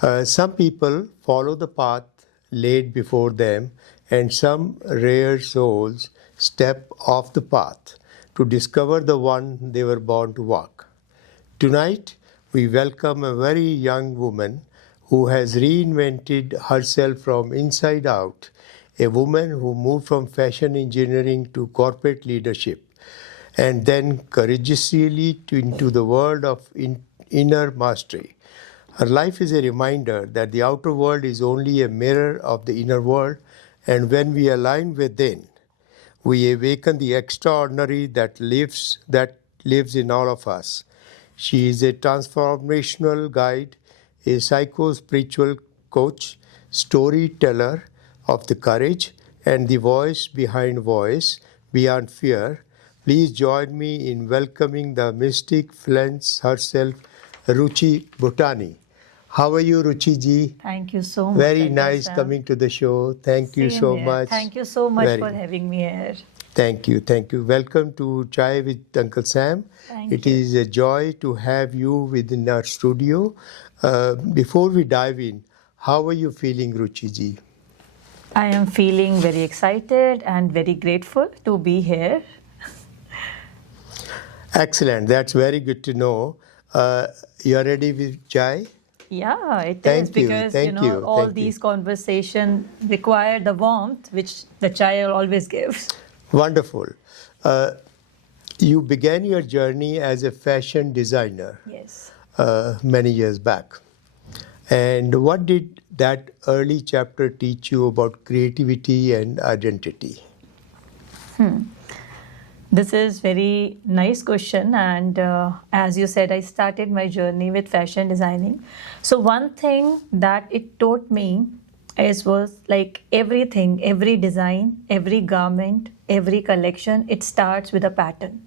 Some people follow the path laid before them, and some rare souls step off the path to discover the one they were born to walk. Tonight, we welcome a very young woman who has reinvented herself from inside out, a woman who moved from fashion engineering to corporate leadership, and then courageously into the world of inner mastery. Her life is a reminder that the outer world is only a mirror of the inner world, and when we align within, we awaken the extraordinary that lives in all of us. She is a transformational guide, a psycho-spiritual coach, storyteller of the courage, and the voice behind voice, beyond fear. Please join me in welcoming the mystic flens herself, Ruchi Bhutani. How are you, Ruchi ji? Thank you so much. Very nice coming to the show. Thank you so much. Thank you so much for having me here. Thank you. Welcome to Chai with Uncle Sam. It is a joy to have you within our studio. Before we dive in, how are you feeling, Ruchi ji? I am feeling very excited and very grateful to be here. Excellent. That's very good to know. You are ready with chai? Yeah, it is because all these conversations require the warmth which the chai always gives. Wonderful. You began your journey as a fashion designer. Yes. Many years back. And what did that early chapter teach you about creativity and identity? This is very nice question, and as you said, I started my journey with fashion designing. So one thing that it taught me was like everything, every design, every garment, every collection, it starts with a pattern.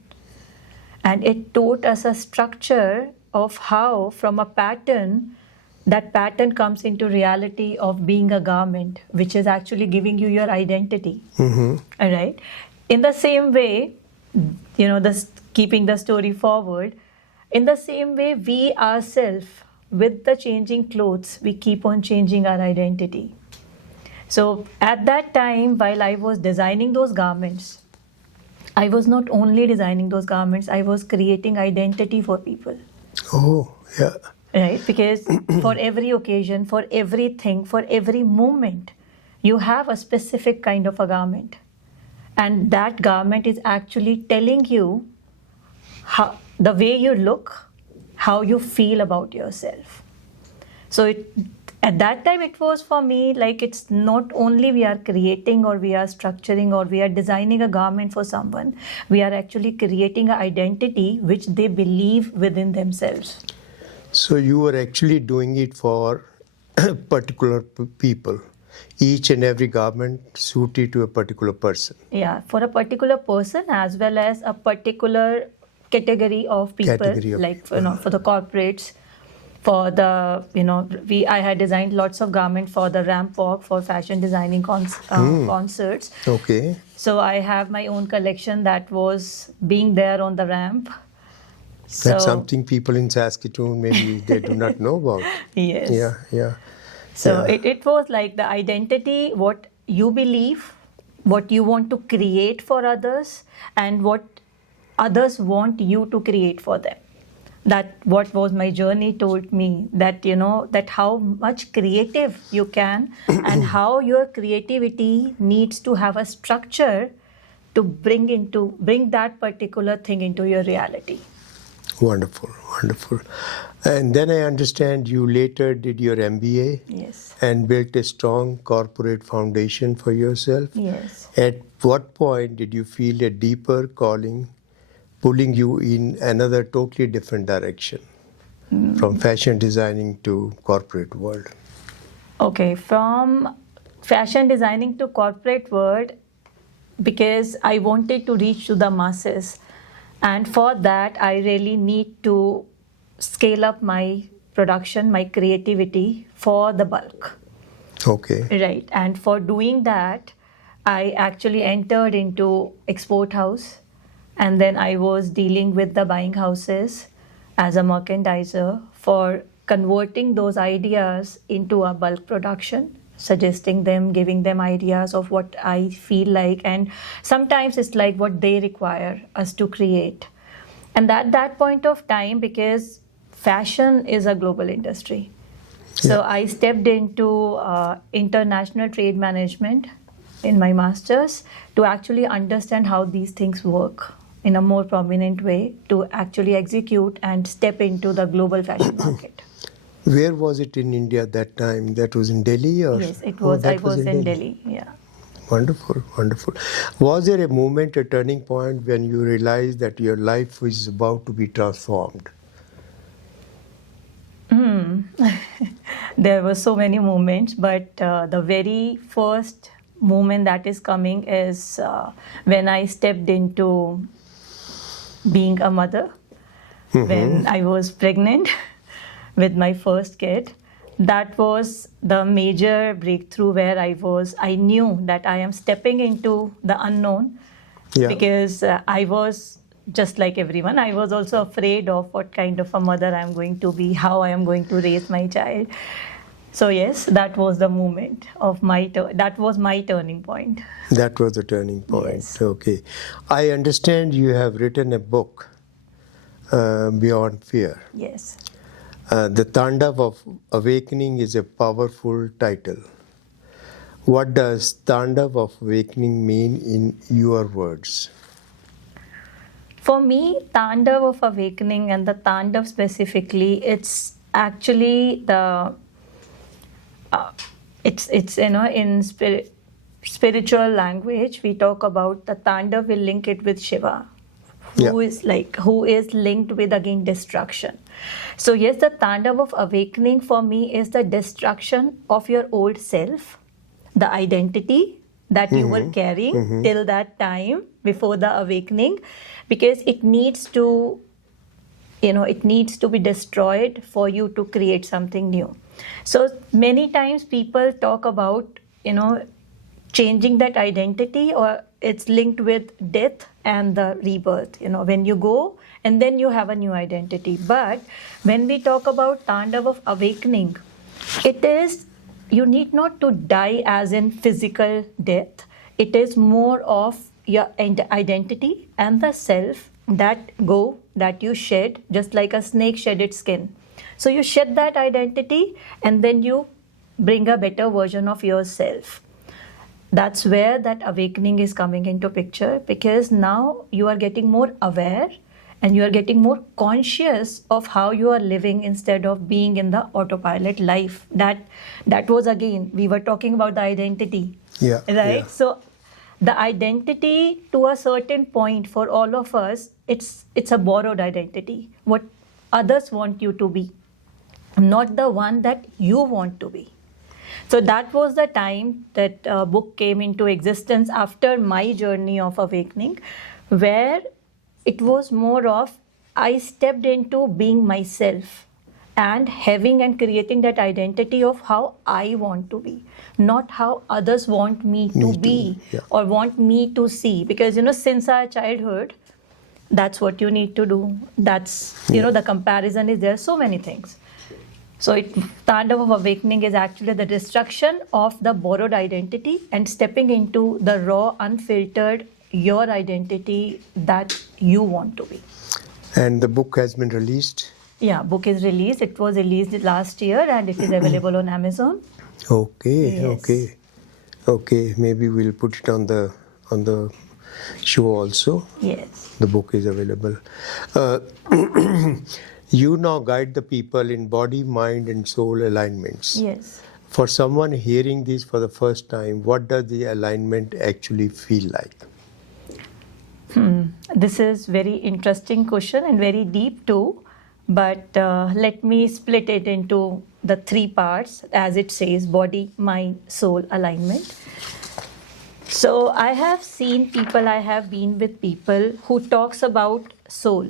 And it taught us a structure of how from a pattern, that pattern comes into reality of being a garment, which is actually giving you your identity. Mm-hmm. All right. In the same way, keeping the story forward, in the same way, we ourselves, with the changing clothes, we keep on changing our identity. So at that time, while I was designing those garments, I was not only designing those garments, I was creating identity for people. Oh, yeah. Right? Because for every occasion, for everything, for every moment, you have a specific kind of a garment. And that garment is actually telling you how, the way you look, how you feel about yourself. So at that time, it was for me like it's not only we are creating or we are structuring or we are designing a garment for someone, we are actually creating an identity which they believe within themselves. So you were actually doing it for particular people. Each and every garment suited to a particular person. Yeah, for a particular person as well as a particular category of people, for the corporates, for the, I had designed lots of garments for the ramp walk, for fashion designing concerts. Okay. So I have my own collection that was being there on the ramp. That's something people in Saskatoon maybe they do not know about. Yes. Yeah. So it was like the identity, what you believe, what you want to create for others, and what others want you to create for them. That what was my journey told me, that that how much creative you can and how your creativity needs to have a structure to bring that particular thing into your reality. Wonderful. And then I understand you later did your MBA. Yes. And built a strong corporate foundation for yourself. Yes. At what point did you feel a deeper calling pulling you in another totally different direction from fashion designing to corporate world? Okay, from fashion designing to corporate world, because I wanted to reach to the masses. And for that, I really need to scale up my production, my creativity for the bulk. Okay. Right. And for doing that, I actually entered into export house. And then I was dealing with the buying houses as a merchandiser for converting those ideas into a bulk production, suggesting them, giving them ideas of what I feel like, and sometimes it's like what they require us to create. And at that point of time, because fashion is a global industry, so I stepped into international trade management in my master's to actually understand how these things work in a more prominent way, to actually execute and step into the global fashion market. Where was it in India at that time? That was in Delhi, or Yes, it was. I was in Delhi. Yeah. Wonderful, wonderful. Was there a moment, a turning point, when you realized that your life was about to be transformed? There were so many moments, but the very first moment that is coming is when I stepped into being a mother, when I was pregnant with my first kid. That was the major breakthrough where I knew that I am stepping into the unknown, because I was just like everyone. I was also afraid of what kind of a mother I am going to be, how I am going to raise my child. So yes, that was the moment of that was my turning point. That was the turning point. Yes. Okay. I understand you have written a book, Beyond Fear. Yes. The Tandav of Awakening is a powerful title. What does Tandav of Awakening mean in your words? For me, Tandav of Awakening, and the Tandav specifically, it's actually the it's in spiritual language we talk about the Tandav. We link it with Shiva, who is linked with again destruction. So yes, the Tandav of Awakening for me is the destruction of your old self, the identity that you were carrying till that time before the awakening, because it needs to be destroyed for you to create something new. So many times people talk about changing that identity, or it's linked with death and the rebirth, when you go and then you have a new identity. But when we talk about Tandav of Awakening, it is, you need not to die as in physical death. It is more of your identity and the self that you shed, just like a snake shed its skin. So you shed that identity and then you bring a better version of yourself. That's where that awakening is coming into picture, because now you are getting more aware and you are getting more conscious of how you are living instead of being in the autopilot life. That was, again, we were talking about the identity. Yeah. Right? Yeah. So the identity, to a certain point, for all of us, it's a borrowed identity. What others want you to be, not the one that you want to be. So that was the time that book came into existence after my journey of awakening, where it was more of, I stepped into being myself and having and creating that identity of how I want to be, not how others want me to be or want me to see. Because, since our childhood, that's what you need to do. That's, the comparison is there, so many things. So Tandav of Awakening is actually the destruction of the borrowed identity and stepping into the raw, unfiltered, your identity that you want to be. And the book has been released? Yeah, book is released. It was released last year and it is available on Amazon. Okay, Yes. okay. Maybe we'll put it on the show also. Yes. The book is available. You now guide the people in body, mind, and soul alignments. Yes. For someone hearing this for the first time, what does the alignment actually feel like? This is very interesting question and very deep too. But let me split it into the three parts, as it says: body, mind, soul alignment. So I have seen people, I have been with people who talks about soul,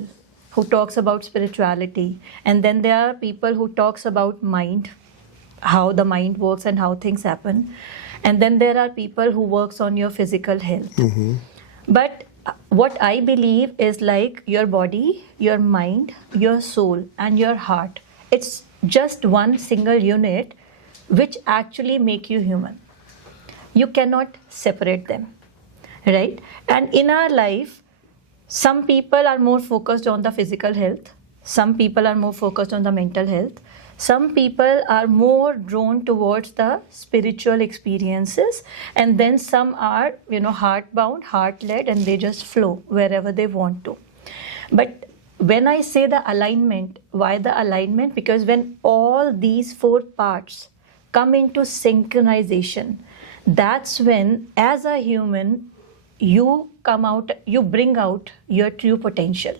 who talks about spirituality, and then there are people who talks about mind, how the mind works and how things happen, and then there are people who works on your physical health. But what I believe is, like, your body, your mind, your soul, and your heart, it's just one single unit which actually make you human. You cannot separate them, right? And in our life, some people are more focused on the physical health, some people are more focused on the mental health, some people are more drawn towards the spiritual experiences, and then some are, heart bound, heart led, and they just flow wherever they want to. But when I say the alignment, why the alignment? Because when all these four parts come into synchronization, that's when, as a human, you bring out your true potential.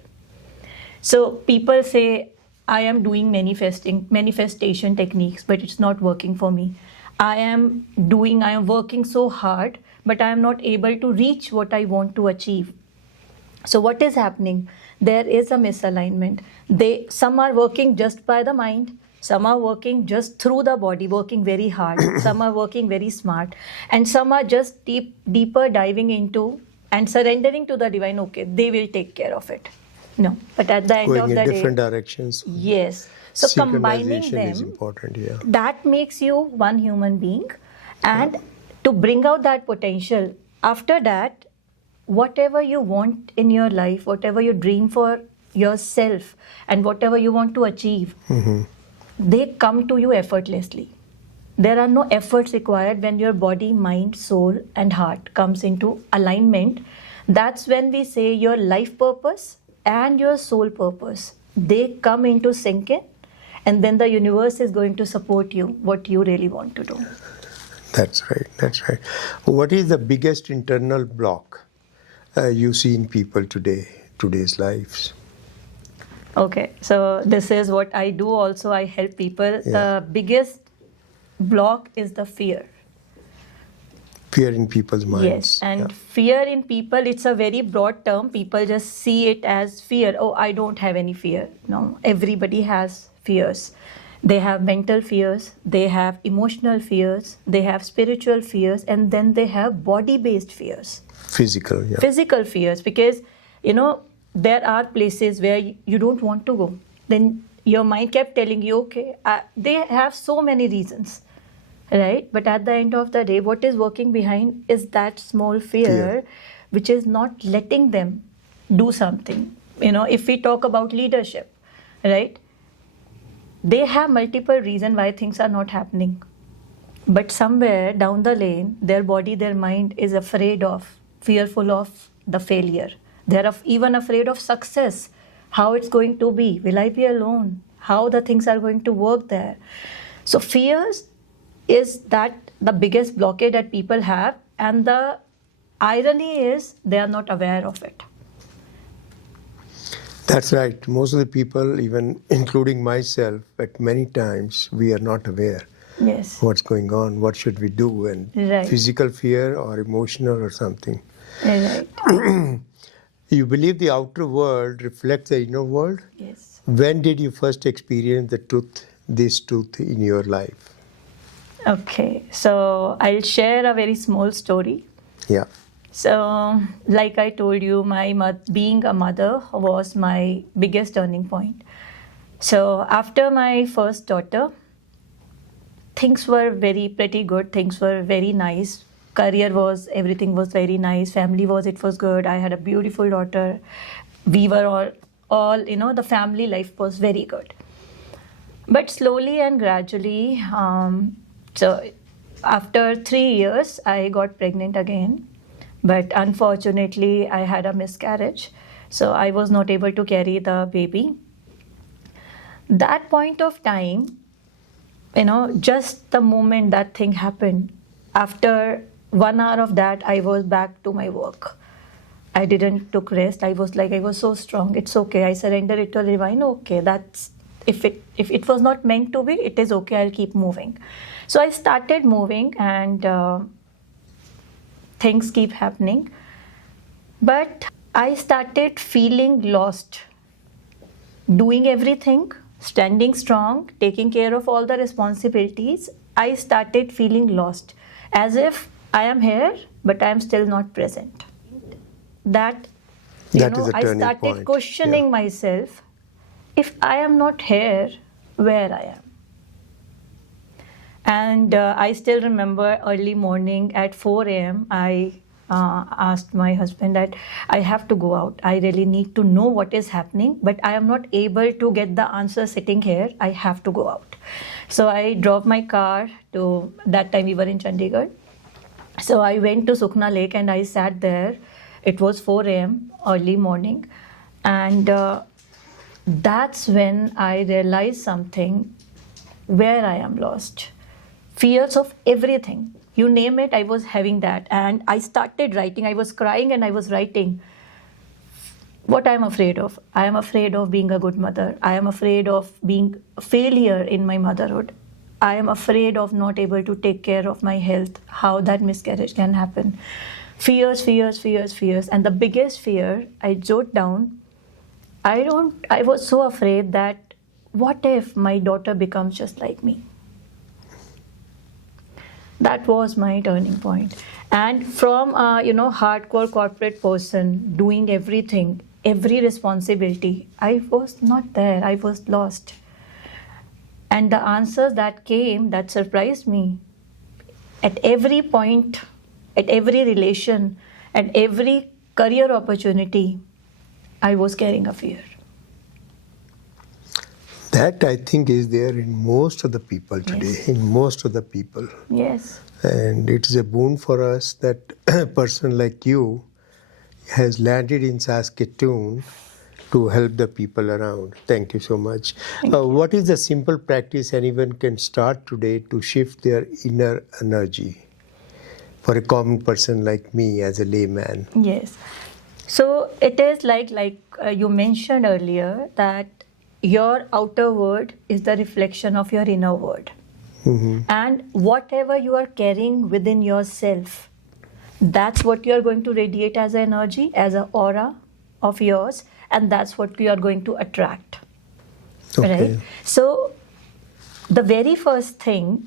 So people say, I am doing manifestation techniques, but it's not working for me. I am working so hard, but I am not able to reach what I want to achieve. So what is happening? There is a misalignment. Some are working just by the mind, some are working just through the body, working very hard, some are working very smart, and some are just deeper diving into and surrendering to the divine. Okay, they will take care of it. No, but at the end Going of in the different day, directions. yes. So combining Synchronization them is important, yeah. that makes you one human being. And to bring out that potential, after that, whatever you want in your life, whatever you dream for yourself, and whatever you want to achieve, they come to you effortlessly. There are no efforts required when your body, mind, soul, and heart comes into alignment. That's when we say your life purpose and your soul purpose, they come into sync in, and then the universe is going to support you, what you really want to do. That's right. What is the biggest internal block you see in people today's lives? Okay, so this is what I do also. I help people. Yeah. The biggest block is the fear. Fear in people's minds. Yes, and fear in people, it's a very broad term. People just see it as fear. Oh, I don't have any fear. No, everybody has fears. They have mental fears, they have emotional fears, they have spiritual fears, and then they have body-based fears. Physical, yeah. Physical fears, because, there are places where you don't want to go. Then your mind kept telling you, okay, they have so many reasons. Right? But at the end of the day, what is working behind is that small fear, which is not letting them do something. If we talk about leadership, right? They have multiple reasons why things are not happening. But somewhere down the lane, their body, their mind is fearful of the failure. They're even afraid of success, how it's going to be. Will I be alone? How the things are going to work there? So fears is that the biggest blockade that people have, and the irony is they are not aware of it. That's right. Most of the people, even including myself, at many times we are not aware. Yes. What's going on, what should we do, and Right. physical fear or emotional or something. Right. You believe the outer world reflects the inner world? Yes. When did you first experience this truth in your life? Okay, so I'll share a very small story. Yeah. So, like I told you, being a mother was my biggest turning point. So, after my first daughter, things were pretty good. Things were very nice. Everything was very nice. It was good. I had a beautiful daughter. We were all, the family life was very good. But slowly and gradually, so after 3 years, I got pregnant again. But unfortunately, I had a miscarriage. So I was not able to carry the baby. That point of time, just the moment that thing happened, after 1 hour of that, I was back to my work. I didn't took rest. I was so strong. It's okay. I surrendered it to the divine. Okay, if it was not meant to be, it is okay. I'll keep moving. So I started moving, and things keep happening. But I started feeling lost. Doing everything, standing strong, taking care of all the responsibilities, I started feeling lost. As if I am here, but I am still not present. That is a I turning started point. questioning myself. If I am not here, where I am? And I still remember early morning at 4 a.m. I asked my husband that I have to go out. I really need to know what is happening, but I am not able to get the answer sitting here. I have to go out. So I drove my car to, that time we were in Chandigarh. So I went to Sukna Lake and I sat there. It was 4 a.m. early morning. And that's when I realized something, where I am lost. Fears of everything. You name it, I was having that. And I started writing. I was crying and I was writing what I am afraid of. I am afraid of being a good mother. I am afraid of being a failure in my motherhood. I am afraid of not able to take care of my health, how that miscarriage can happen. Fears, fears, fears, fears. And the biggest fear, I jotted down, I was so afraid that what if my daughter becomes just like me? That was my turning point. And from a hardcore corporate person doing everything, every responsibility, I was not there. I was lost. And the answers that came, that surprised me. At every point, at every relation, at every career opportunity, I was carrying a fear. That, I think, is there in most of the people today, Yes. in most of the people. Yes. And it is a boon for us that a person like you has landed in Saskatoon to help the people around. Thank you so much. What is the simple practice anyone can start today to shift their inner energy for a common person like me as a layman? Yes. So it is like you mentioned earlier, that your outer world is the reflection of your inner world. Mm-hmm. And whatever you are carrying within yourself, that's what you are going to radiate as energy, as an aura of yours, and that's what you are going to attract. Okay. Right? So the very first thing,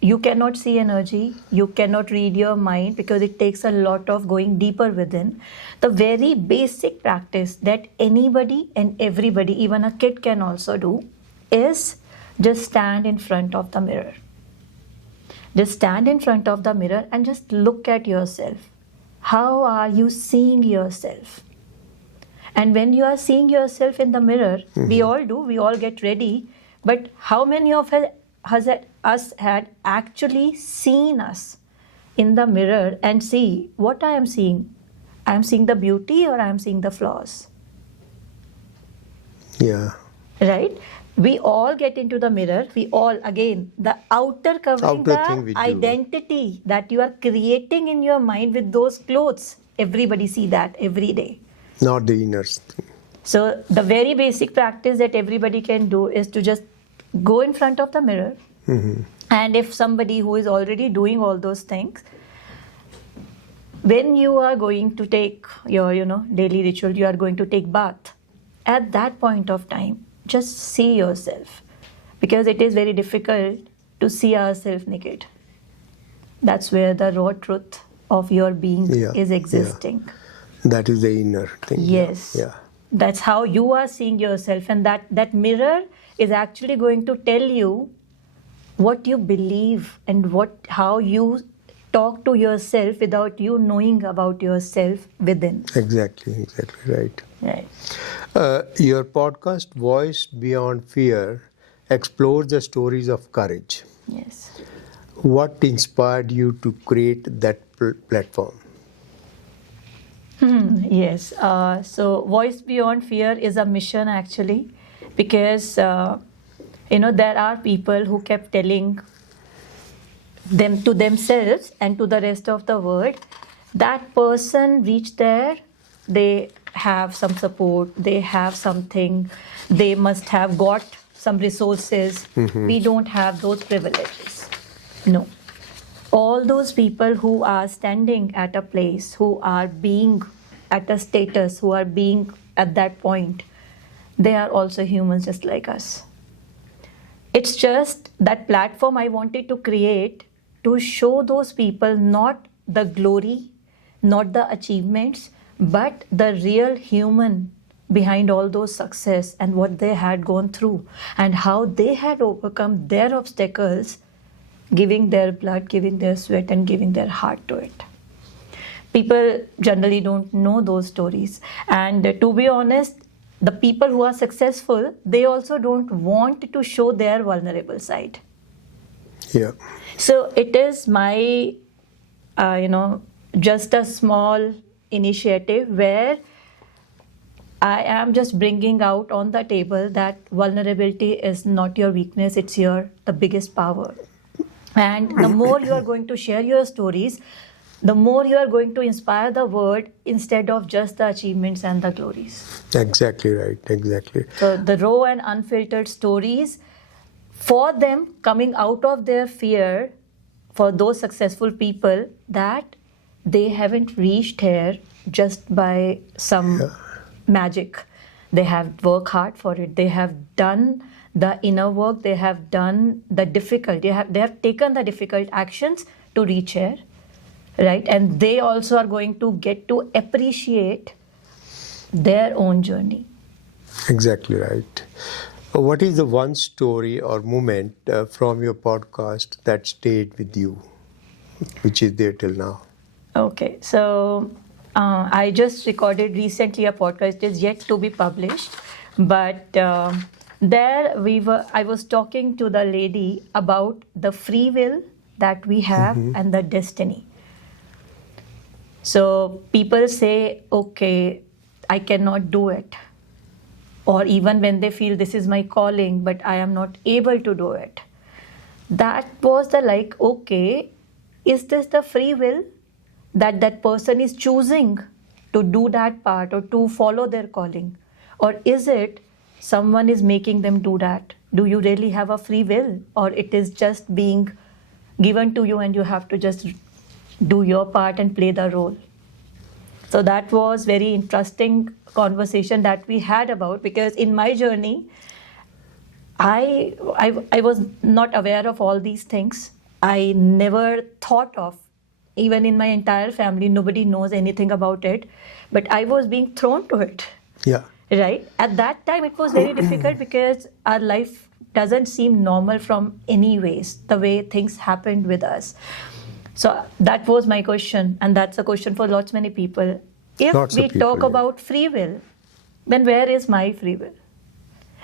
you cannot see energy, you cannot read your mind because it takes a lot of going deeper within. The very basic practice that anybody and everybody, even a kid, can also do is just stand in front of the mirror. Just stand in front of the mirror and just look at yourself. How are you seeing yourself? And when you are seeing yourself in the mirror, we all do, we all get ready, but how many of us had actually seen us in the mirror and see what I am seeing? I am seeing the beauty or I am seeing the flaws? Yeah. Right? We all get into the mirror. We all, again, the outer covering, Outer thing we the do. identity that you are creating in your mind with those clothes. Everybody see that every day. Not the inner thing. So the very basic practice that everybody can do is to just go in front of the mirror. Mm-hmm. And if somebody who is already doing all those things, when you are going to take your daily ritual, you are going to take bath, at that point of time, just see yourself, because it is very difficult to see ourselves naked. That's where the raw truth of your being is existing. That is the inner thing. Yes. Yeah. That's how you are seeing yourself, and that mirror is actually going to tell you what you believe and how you talk to yourself without you knowing about yourself within. Exactly right. Right. Your podcast, Voice Beyond Fear, explores the stories of courage. Yes. What inspired you to create that platform? Yes. So Voice Beyond Fear is a mission, actually, because there are people who kept telling them to themselves and to the rest of the world, that person reached there, they have some support, they have something, they must have got some resources. We don't have those privileges. No. All those people who are standing at a place, who are being at a status, who are being at that point, they are also humans just like us. It's just that platform I wanted to create to show those people not the glory, not the achievements, but the real human behind all those success and what they had gone through and how they had overcome their obstacles giving their blood, giving their sweat, and giving their heart to it. People generally don't know those stories. And to be honest, the people who are successful, they also don't want to show their vulnerable side. Yeah. So it is my, just a small initiative where I am just bringing out on the table that vulnerability is not your weakness, it's the biggest power. And the more you are going to share your stories, the more you are going to inspire the world instead of just the achievements and the glories. Exactly right. Exactly. So the raw and unfiltered stories, for them coming out of their fear, for those successful people, that they haven't reached here just by some magic. They have worked hard for it. They have done the inner work. They have done the difficult. They have taken the difficult actions to reach here, right? And they also are going to get to appreciate their own journey. Exactly right. What is the one story or moment from your podcast that stayed with you, which is there till now? Okay, so I just recorded recently a podcast. It is yet to be published, but I was talking to the lady about the free will that we have and the destiny. So people say, okay, I cannot do it. Or even when they feel this is my calling, but I am not able to do it. That was okay, is this the free will that person is choosing to do that part or to follow their calling? Or is it someone is making them do that? Do you really have a free will? Or it is just being given to you and you have to just do your part and play the role? So that was very interesting conversation that we had about, because in my journey, I was not aware of all these things. I never thought of, even in my entire family, nobody knows anything about it. But I was being thrown to it. Yeah. Right? At that time, it was very difficult because our life doesn't seem normal from any ways, the way things happened with us. So that was my question, and that's a question for many people. If we talk about free will, then where is my free will?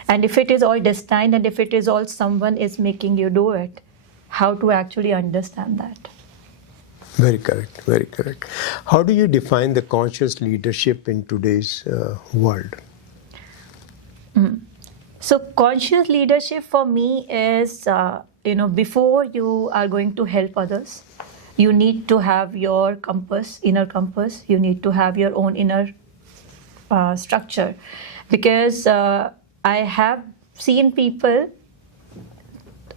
And if it is all destined, and if it is all someone is making you do it, how to actually understand that? Very correct, very correct. How do you define the conscious leadership in today's world? So conscious leadership for me is, before you are going to help others, you need to have your compass, inner compass. You need to have your own inner structure. Because I have seen people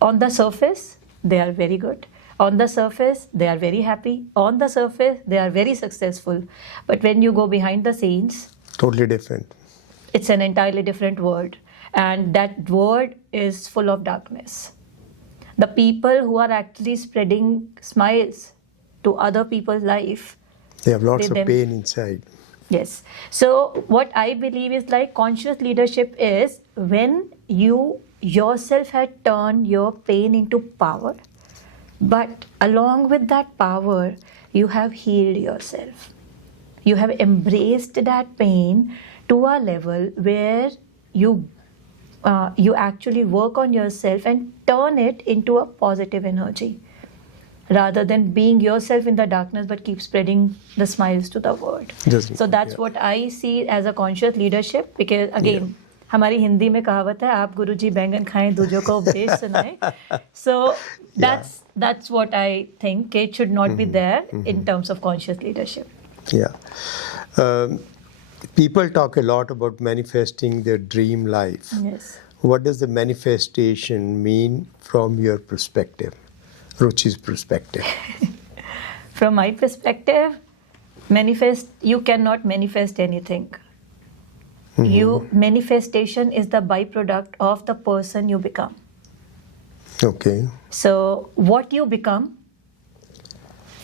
on the surface, they are very good. On the surface, they are very happy. On the surface, they are very successful. But when you go behind the scenes, totally different. It's an entirely different world. And that world is full of darkness. The people who are actually spreading smiles to other people's life, they have lots of pain inside. Yes. So what I believe is conscious leadership is when you yourself had turned your pain into power, but along with that power, you have healed yourself. You have embraced that pain to a level where you actually work on yourself and turn it into a positive energy, rather than being yourself in the darkness but keep spreading the smiles to the world. So that's what I see as a conscious leadership, because again, हमारी हिंदी में कहावत है, आप गुरुजी बैंगन खाएं दूजों को उपदेश सुनाएं. So that's what I think. It should not be there in terms of conscious leadership. Yeah. People talk a lot about manifesting their dream life. Yes. What does the manifestation mean from your perspective, Ruchi's perspective? From my perspective, you cannot manifest anything. Manifestation is the byproduct of the person you become. Okay. So what you become,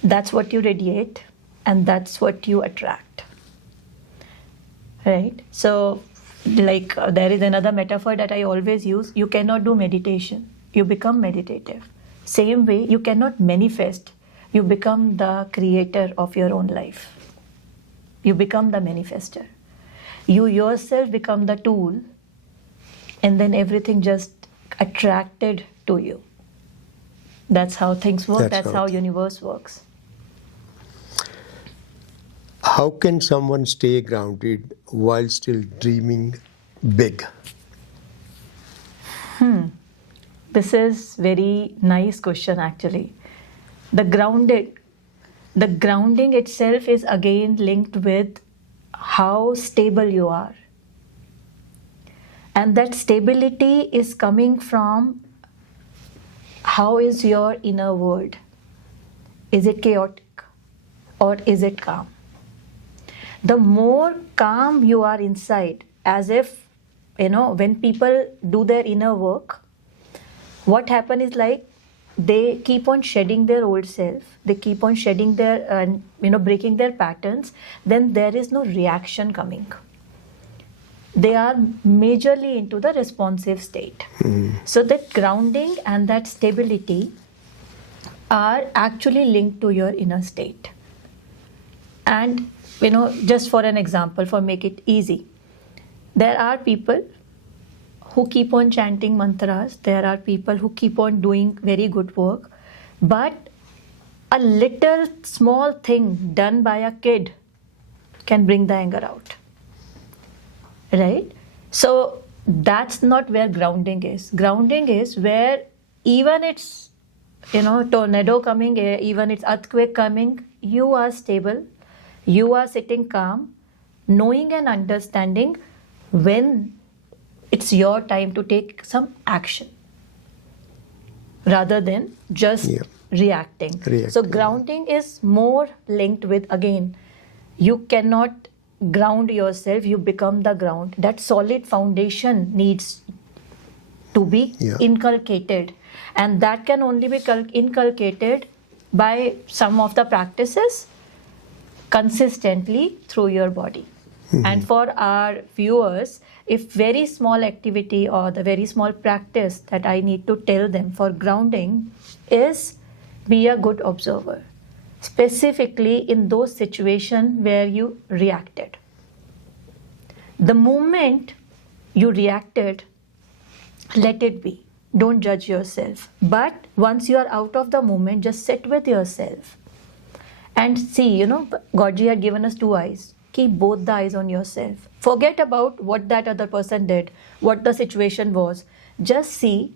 that's what you radiate, and that's what you attract. Right? So there is another metaphor that I always use. You cannot do meditation. You become meditative. Same way, you cannot manifest. You become the creator of your own life. You become the manifester. You yourself become the tool, and then everything just attracted to you. That's how things work. That's how universe works. How can someone stay grounded while still dreaming big? This is very nice question actually. The grounding itself is again linked with how stable you are. And that stability is coming from how is your inner world? Is it chaotic or is it calm? The more calm you are inside, as if, when people do their inner work, what happens is like they keep on shedding their old self, they keep on shedding their, breaking their patterns, then there is no reaction coming. They are majorly into the responsive state. So that grounding and that stability are actually linked to your inner state. And, just for an example, for make it easy, there are people who keep on chanting mantras, there are people who keep on doing very good work, but a little small thing done by a kid can bring the anger out. Right? So that's not where grounding is. Grounding is where even it's, tornado coming, even it's earthquake coming, you are stable, you are sitting calm, knowing and understanding when it's your time to take some action rather than just reacting. So grounding is more linked with, again, you cannot ground yourself, you become the ground. That solid foundation needs to be inculcated, and that can only be inculcated by some of the practices consistently through your body. And for our viewers, if very small activity or the very small practice that I need to tell them for grounding is be a good observer, specifically in those situations where you reacted. The moment you reacted, let it be. Don't judge yourself. But once you are out of the moment, just sit with yourself and see, Godji had given us two eyes. Keep both the eyes on yourself. Forget about what that other person did, what the situation was. Just see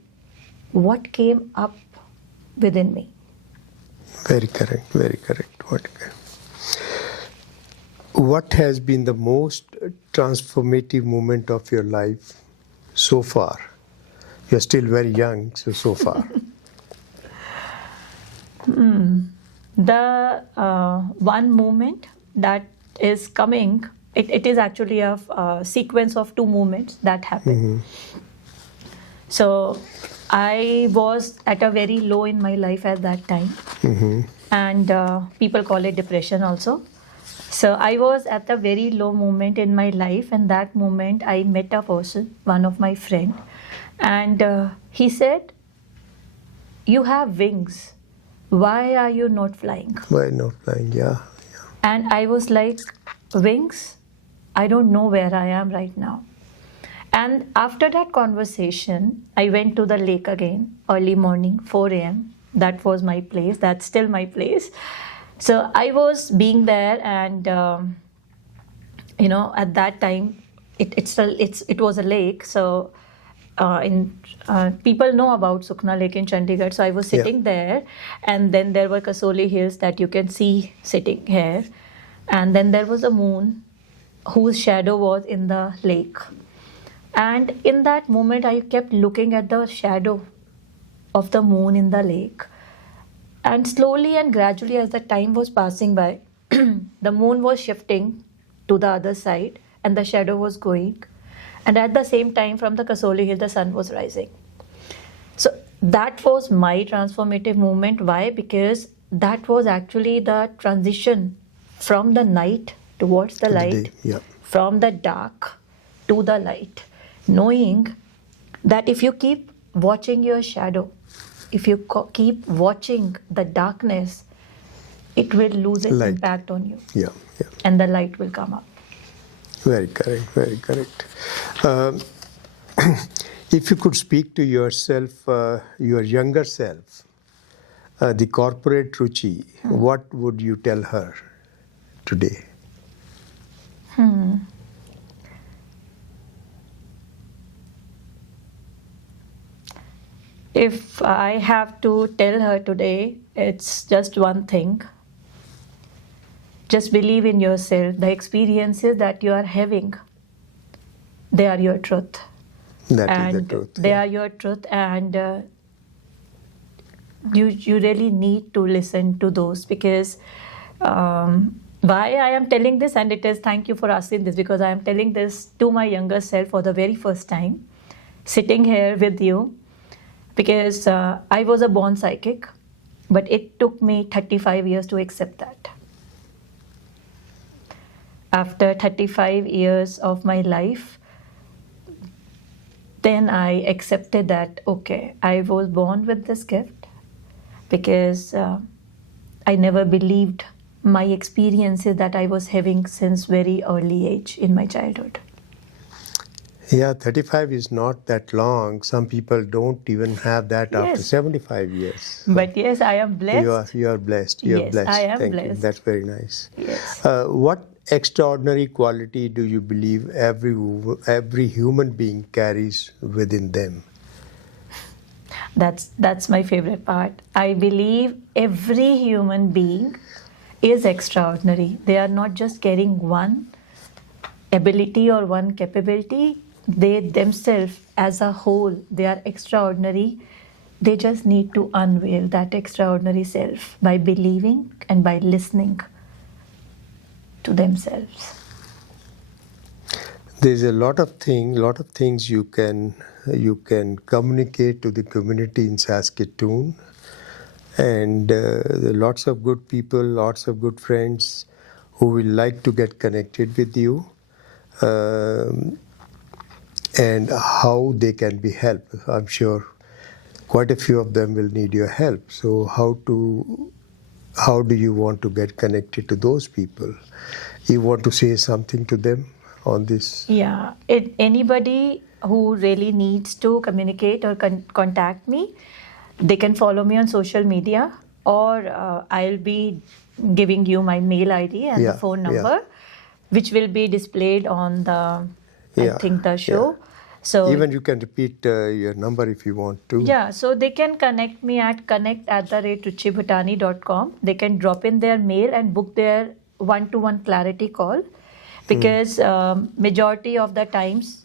what came up within me. Very correct, very correct. What has been the most transformative moment of your life so far? You're still very young, so far. The one moment that is coming, it is actually a sequence of two moments that happened. So I was at a very low in my life at that time, and people call it depression also. So I was at a very low moment in my life, and that moment I met a person, one of my friend, and he said, "You have wings. Why are you not flying?" Why not flying? Yeah. And I was like, wings? I don't know where I am right now. And after that conversation, I went to the lake again, early morning, 4 a.m. That was my place. That's still my place. So I was being there, and at that time, it was a lake. So people know about Sukna Lake in Chandigarh. So I was sitting there, and then there were Kasoli Hills that you can see sitting here. And then there was a moon whose shadow was in the lake. And in that moment, I kept looking at the shadow of the moon in the lake. And slowly and gradually, as the time was passing by, the moon was shifting to the other side and the shadow was going. And at the same time, from the Kasoli Hill, the sun was rising. So that was my transformative moment. Why? Because that was actually the transition from the night towards the light, from the dark to the light. Knowing that if you keep watching your shadow, if you keep watching the darkness, it will lose its Light. impact on you, Yeah, yeah. and the light will come up. Very correct, very correct. If you could speak to yourself, your younger self, the corporate Ruchi, what would you tell her today? If I have to tell her today, it's just one thing. Just believe in yourself. The experiences that you are having, they are your truth. That is And the truth. they are your truth, and you really need to listen to those, because why I am telling this, and it is, thank you for asking this, because I am telling this to my younger self for the very first time, sitting here with you, because I was a born psychic, but it took me 35 years to accept that. After 35 years of my life, then I accepted that, okay, I was born with this gift, because I never believed my experiences that I was having since very early age in my childhood. Yeah, 35 is not that long. Some people don't even have that after Yes. 75 years. But yes, I am blessed. You are blessed. You are Yes, blessed. I am Thank you. blessed. That's very nice. Yes. What extraordinary quality do you believe every human being carries within them? That's my favorite part. I believe every human being is extraordinary. They are not just carrying one ability or one capability. They themselves, as a whole, they are extraordinary. They just need to unveil that extraordinary self by believing and by listening to themselves. There's a lot of things you can communicate to the community in Saskatoon, and there are lots of good people, lots of good friends who will like to get connected with you, and how they can be helped. I'm sure quite a few of them will need your help. So how do you want to get connected to those people? You want to say something to them on this? Yeah, anybody who really needs to communicate or contact me, they can follow me on social media, or I'll be giving you my mail ID and the phone number, which will be displayed on the, I think, the show. So even you can repeat your number if you want to. Yeah, so they can connect me at connect@ruchibhutani.com. They can drop in their mail and book their one-to-one clarity call, because majority of the times,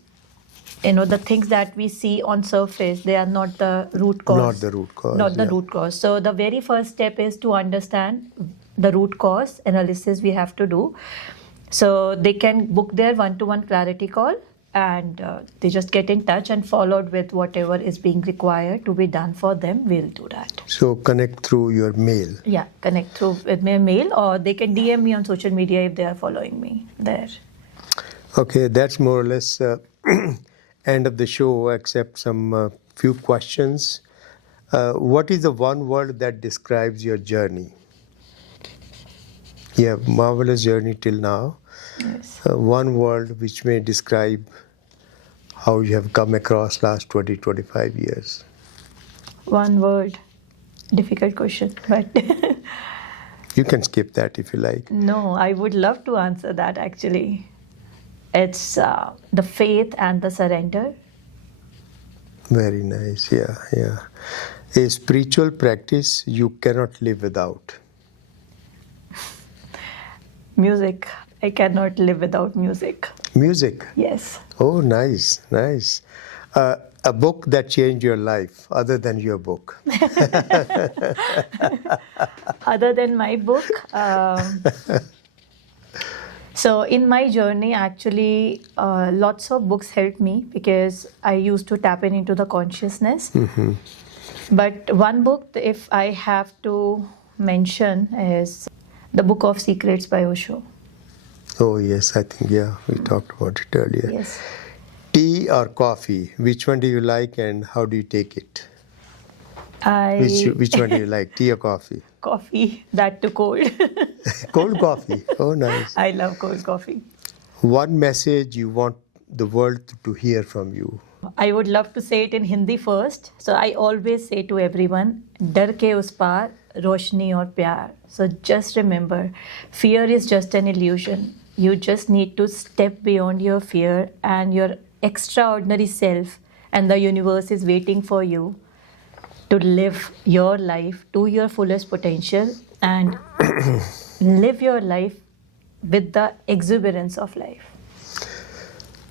the things that we see on surface, they are not the root cause. Not the root cause. Not the root cause. So the very first step is to understand the root cause analysis we have to do. So they can book their one-to-one clarity call, and they just get in touch and followed with whatever is being required to be done for them. We'll do that. So connect through your mail. Yeah, connect through with my mail, or they can DM me on social media if they are following me there. Okay, that's more or less end of the show, except some few questions. What is the one word that describes your journey? You have marvelous journey till now. Yes. One word which may describe how you have come across last 20-25 years. One word. Difficult question, but You can skip that if you like. no, I would love to answer that actually. It's the faith and the surrender. Very nice, yeah. A spiritual practice you cannot live without. Music. I cannot live without music. Music. Yes. Oh, nice. A book that changed your life, other than your book. Other than my book. So in my journey, actually, lots of books helped me, because I used to tap into the consciousness. Mm-hmm. But one book, if I have to mention, is The Book of Secrets by Osho. Oh, yes, I think, we talked about it earlier. Yes. Tea or coffee, which one do you like and how do you take it? Which one do you like, tea or coffee? Coffee, that too cold. Cold coffee. Oh, nice. I love cold coffee. One message you want the world to hear from you? I would love to say it in Hindi first. So I always say to everyone, डर के उस पार रोशनी और प्यार. So just remember, fear is just an illusion. You just need to step beyond your fear and your extraordinary self, and the universe is waiting for you to live your life to your fullest potential and live your life with the exuberance of life.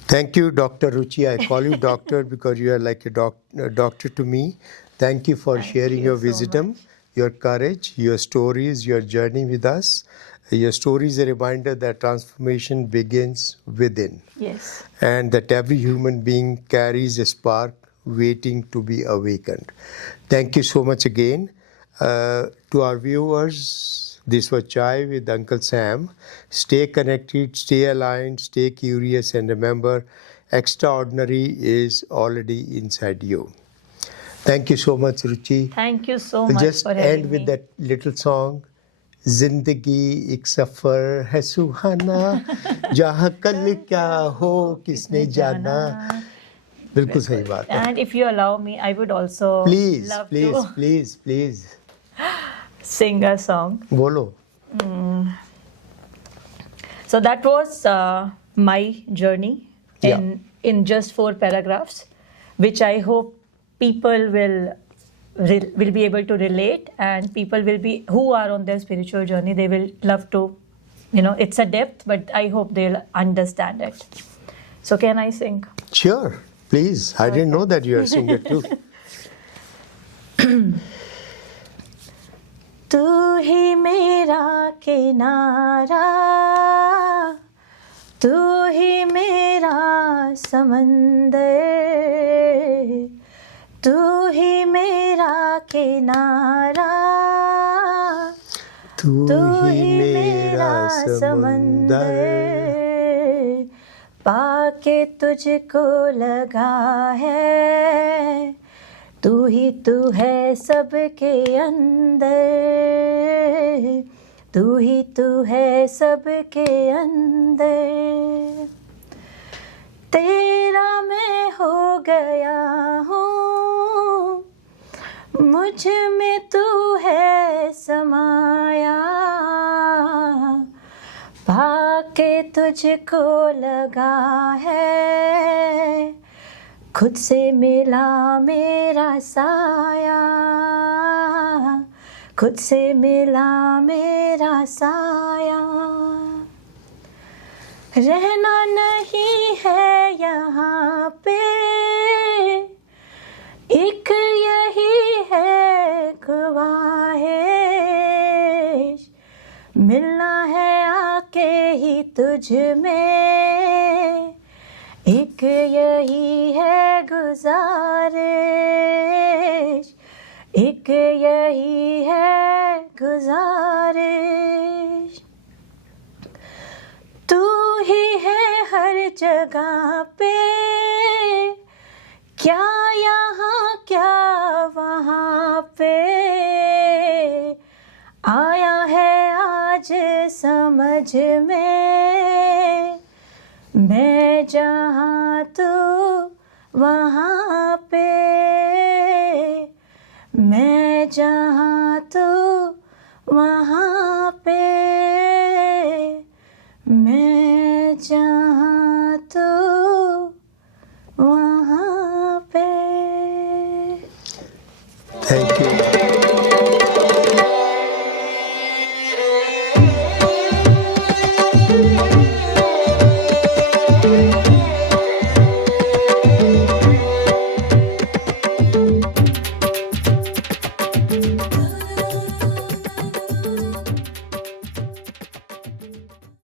Thank you, Dr. Ruchi. I call you doctor because you are like a doctor to me. Thank you for sharing your you so wisdom, your courage, your stories, your journey with us. Your story is a reminder that transformation begins within, Yes. and that every human being carries a spark waiting to be awakened. Thank you so much again. To our viewers, this was Chai with Uncle Sam. Stay connected, stay aligned, stay curious, and remember, extraordinary is already inside you. Thank you so much, Ruchi. Thank you so We'll much just for having end with me. that little song. जिंदगी एक सफर है सुहाना जहाँ कल क्या हो किसने जाना बिल्कुल सही बात है And if you allow me, I would also please love please to please please sing a song. बोलो So that was my journey in just 4 paragraphs, which I hope people will be able to relate, and people will be who are on their spiritual journey. They will love to, it's a depth, but I hope they'll understand it. So can I sing? Sure, please. I didn't know that you are a singer too. तू ही मेरा किनारा, तू ही मेरा समंदर, तू ही मेरा किनारा, तू ही मेरा समंदर पाके तुझको लगा है, तू ही तू है सबके अंदर, तू ही तू है सबके अंदर, तेरा मैं हो गया हूँ, मुझ में तू है समाया, पाके तुझको लगा है, खुद से मिला मेरा साया, खुद से मिला मेरा साया, रहना नहीं है यहाँ पे, एक यही है ख्वाहिश, मिलना है आके ही तुझ में, एक यही है गुजारिश, एक यही है गुजारिश, तू ही है हर जगह पे, क्या यहाँ क्या वहाँ पे, आया है आज समझ में, मैं जहाँ तू वहाँ पे, मैं जहाँ तू वहाँ पे, मैं जहाँ तू वहाँ पे. Thank you.